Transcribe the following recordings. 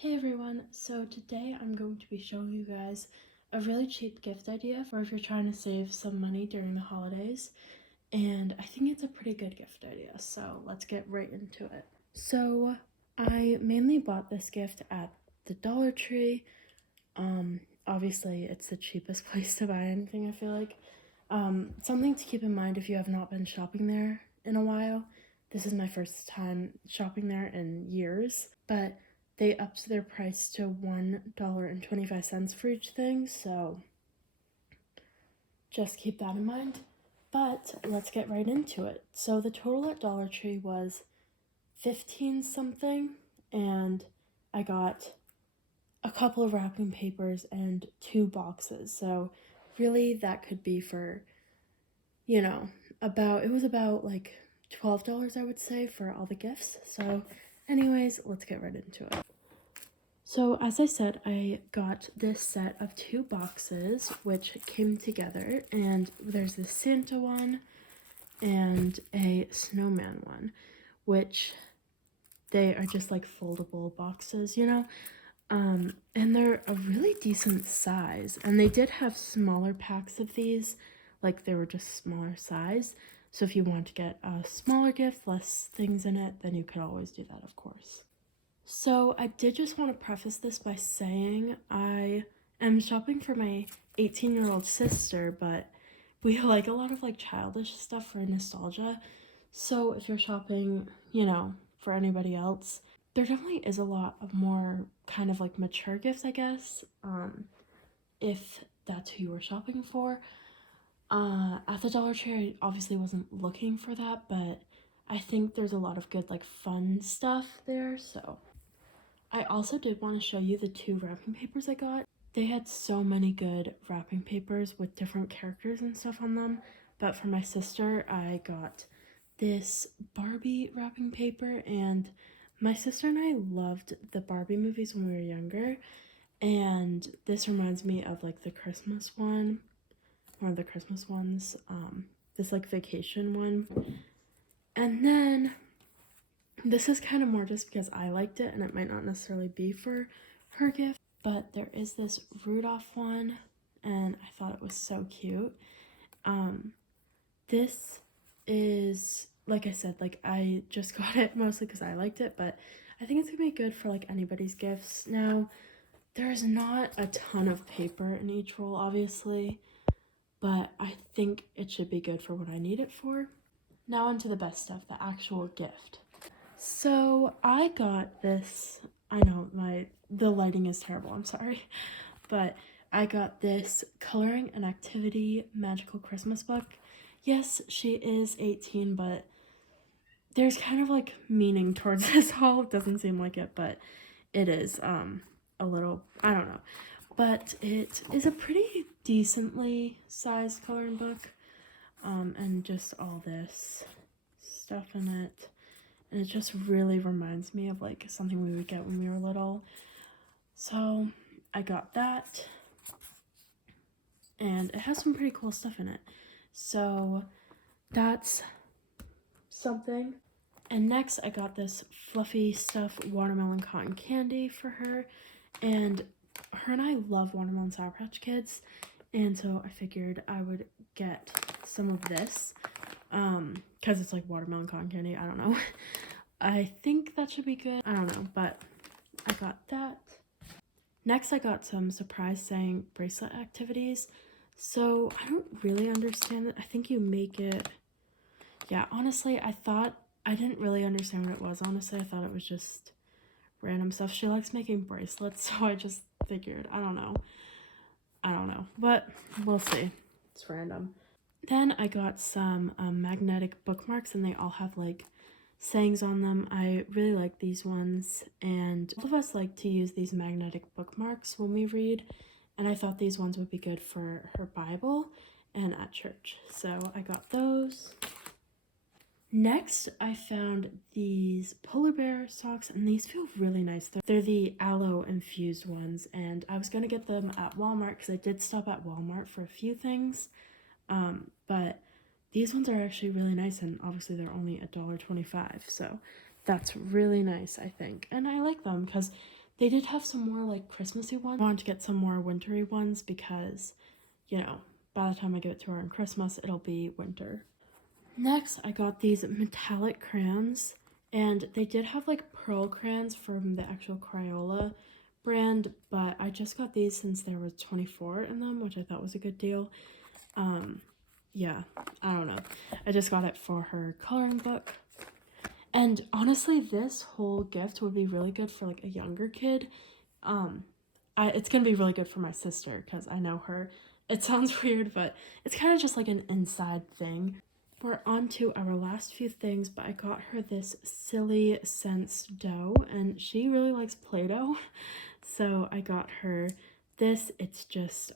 Hey everyone, so today I'm going to be showing you guys a really cheap gift idea for if you're trying to save some money during the holidays, and I think it's a pretty good gift idea, so let's get right into it. So I mainly bought this gift at the Dollar Tree. Obviously it's the cheapest place to buy anything, I feel like. Something to keep in mind if you have not been shopping there in a while. This is my first time shopping there in years, but they upped their price to $1.25 for each thing, so just keep that in mind. But let's get right into it. So the total at Dollar Tree was 15 something, and I got a couple of wrapping papers and 2 boxes. So really that could be for, it was about like $12, I would say, for all the gifts. So anyways, let's get right into it. So as I said, I got this set of 2 boxes which came together, and there's the Santa one and a snowman one, which they are just like foldable boxes, and they're a really decent size, and they did have smaller packs of these, like they were just smaller size. So if you want to get a smaller gift, less things in it, then you could always do that, of course. So I did just want to preface this by saying I am shopping for my 18-year-old sister, but we like a lot of like childish stuff for nostalgia. So if you're shopping, for anybody else, there definitely is a lot of more kind of like mature gifts, I guess, if that's who you were shopping for. At the Dollar Tree, I obviously wasn't looking for that, but I think there's a lot of good like fun stuff there, so I also did want to show you the 2 wrapping papers I got. They had so many good wrapping papers with different characters and stuff on them, but for my sister, I got this Barbie wrapping paper, and my sister and I loved the Barbie movies when we were younger, and this reminds me of like the Christmas one, one of the Christmas ones, this like vacation one. And then this is kind of more just because I liked it, and it might not necessarily be for her gift, but there is this Rudolph one, and I thought it was so cute. This is, like I said, like I just got it mostly because I liked it, but I think it's gonna be good for like anybody's gifts. Now, there's not a ton of paper in each roll, obviously, but I think it should be good for what I need it for. Now onto the best stuff, the actual gift. So I got this, I know the lighting is terrible, I'm sorry, but I got this coloring and activity magical Christmas book. Yes, she is 18, but there's kind of like meaning towards this haul. It doesn't seem like it, but it is a little, I don't know. But it is a pretty decently sized coloring book, and just all this stuff in it. And it just really reminds me of like something we would get when we were little. So I got that, and it has some pretty cool stuff in it. So that's something. And next I got this fluffy stuffed watermelon cotton candy for her, and her and I love watermelon Sour Patch Kids, and so I figured I would get some of this, because it's like watermelon cotton candy. I don't know. I think that should be good. I don't know, but I got that. Next, I got some surprise saying bracelet activities. So I don't really understand it. I think you make it. Yeah, honestly, I didn't really understand what it was. Honestly, I thought it was just random stuff. She likes making bracelets, so I just figured, I don't know, but we'll see. It's random. Then I got some magnetic bookmarks, and they all have like sayings on them. I really like these ones, and all of us like to use these magnetic bookmarks when we read, and I thought these ones would be good for her Bible and at church, so I got those. Next, I found these polar bear socks, and these feel really nice. They're the aloe infused ones, and I was going to get them at Walmart because I did stop at Walmart for a few things, but these ones are actually really nice, and obviously they're only $1.25, so that's really nice, I think. And I like them because they did have some more like Christmassy ones. I wanted to get some more wintry ones because, you know, by the time I give it to her on Christmas, it'll be winter. Next, I got these metallic crayons, and they did have like pearl crayons from the actual Crayola brand, but I just got these since there was 24 in them, which I thought was a good deal. Yeah, I don't know. I just got it for her coloring book. And honestly, this whole gift would be really good for like a younger kid. It's gonna be really good for my sister because I know her. It sounds weird, but it's kind of just like an inside thing. We're on to our last few things, but I got her this Silly Sense dough, and she really likes Play-Doh. So I got her this. It's just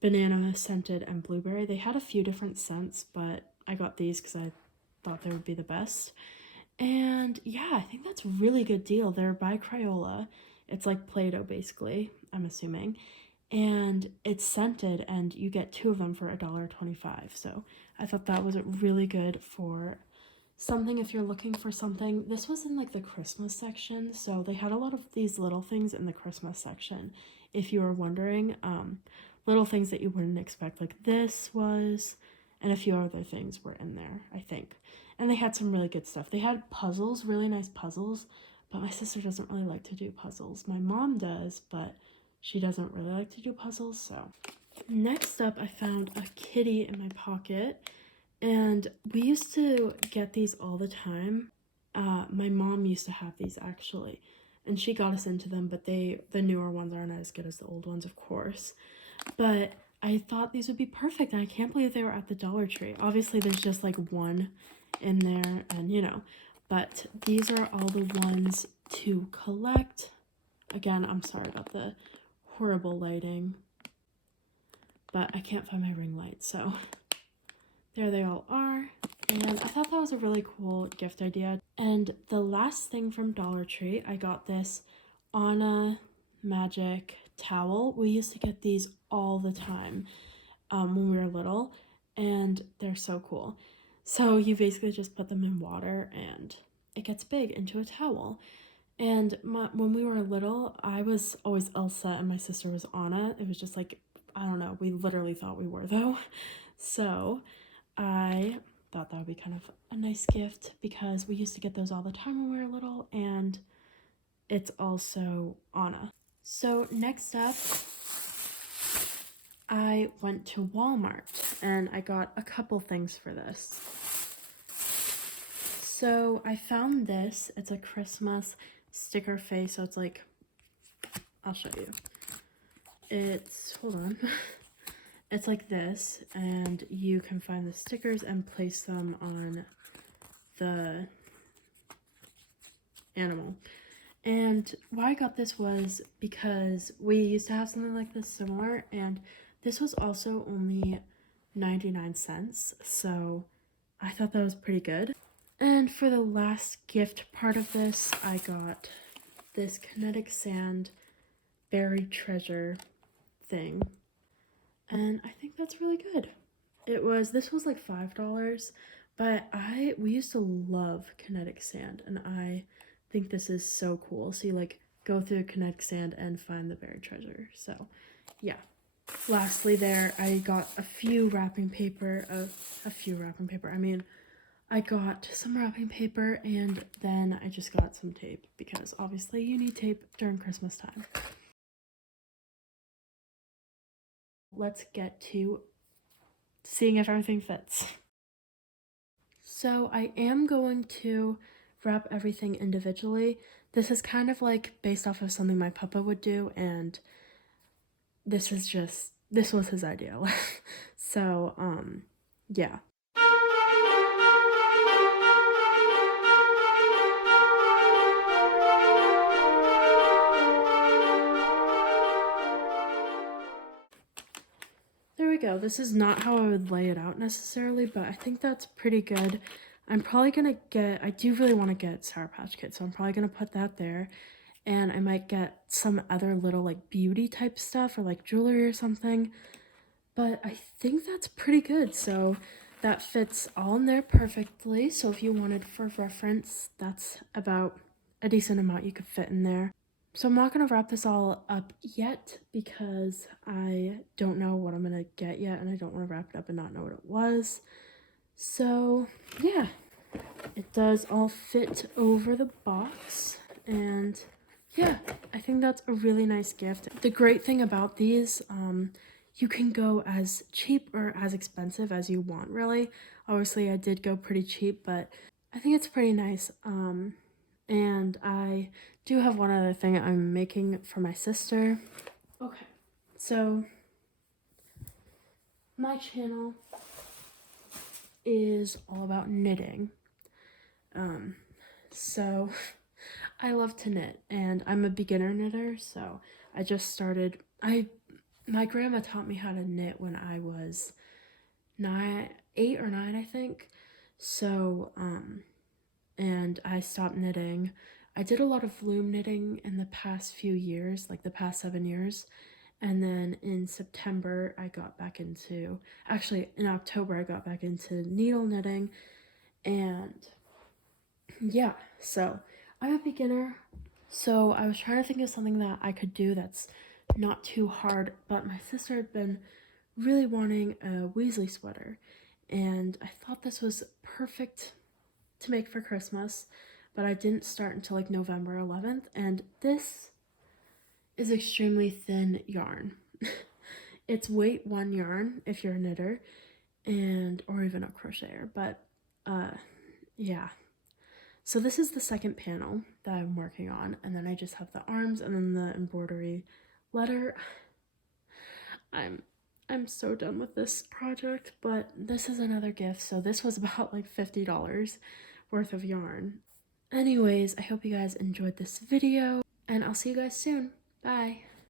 banana scented and blueberry. They had a few different scents, but I got these because I thought they would be the best. And yeah, I think that's a really good deal. They're by Crayola. It's like Play-Doh basically, I'm assuming. And it's scented, and you get 2 of them for $1.25. So I thought that was really good for something if you're looking for something. This was in like the Christmas section, so they had a lot of these little things in the Christmas section. If you were wondering, little things that you wouldn't expect, like this was, and a few other things were in there, I think. And they had some really good stuff. They had puzzles, really nice puzzles, but my sister doesn't really like to do puzzles. My mom does, but she doesn't really like to do puzzles. So next up, I found a kitty in my pocket, and we used to get these all the time. My mom used to have these actually, and she got us into them, but the newer ones aren't as good as the old ones, of course. But I thought these would be perfect, and I can't believe they were at the Dollar Tree. Obviously, there's just like one in there, and you know, but these are all the ones to collect. Again, I'm sorry about the horrible lighting, but I can't find my ring light, so there they all are. And I thought that was a really cool gift idea. And the last thing from Dollar Tree, I got this Anna Magic towel. We used to get these all the time when we were little, and they're so cool. So you basically just put them in water, and it gets big into a towel. And when we were little, I was always Elsa and my sister was Anna. It was just like, I don't know, we literally thought we were though. So I thought that would be kind of a nice gift because we used to get those all the time when we were little, and it's also Anna. So next up, I went to Walmart and I got a couple things for this. So I found this. It's a Christmas sticker face. So it's like, I'll show you. It's, hold on. It's like this, and you can find the stickers and place them on the animal. And why I got this was because we used to have something like this similar, and this was also only 99 cents, so I thought that was pretty good. And for the last gift part of this, I got this kinetic sand buried treasure thing, and I think that's really good. This was like $5, but we used to love kinetic sand, and I think this is so cool. So you like go through kinetic sand and find the buried treasure. So yeah. Lastly there, I got a few wrapping paper. I mean, I got some wrapping paper, and then I just got some tape because obviously you need tape during Christmas time. Let's get to seeing if everything fits. So I am going to wrap everything individually. This is kind of like based off of something my papa would do, and this was his idea. So, yeah. There we go. This is not how I would lay it out necessarily, but I think that's pretty good. I'm probably gonna I do really want to get Sour Patch Kids, so I'm probably gonna put that there. And I might get some other little like beauty type stuff or like jewelry or something. But I think that's pretty good. So that fits all in there perfectly. So if you wanted for reference, that's about a decent amount you could fit in there. So I'm not going to wrap this all up yet because I don't know what I'm going to get yet, and I don't want to wrap it up and not know what it was. So yeah, it does all fit over the box, and yeah, I think that's a really nice gift. The great thing about these, you can go as cheap or as expensive as you want, really. Obviously, I did go pretty cheap, but I think it's pretty nice. And I do have one other thing I'm making for my sister. Okay, so my channel is all about knitting. So I love to knit, and I'm a beginner knitter, so I just started. My grandma taught me how to knit when I was 8 or 9, I think. So and I stopped knitting. I did a lot of loom knitting in the past few years, like the past 7 years. And then in September, I got back into, actually in October, I got back into needle knitting. And yeah, so I'm a beginner. So I was trying to think of something that I could do that's not too hard, but my sister had been really wanting a Weasley sweater. And I thought this was perfect to make for Christmas, but I didn't start until like November 11th, and this is extremely thin yarn. It's weight 1 yarn if you're a knitter, and or even a crocheter, but yeah. So this is the second panel that I'm working on, and then I just have the arms and then the embroidery letter. I'm so done with this project, but this is another gift, so this was about like $50 worth of yarn. Anyways, I hope you guys enjoyed this video, and I'll see you guys soon. Bye!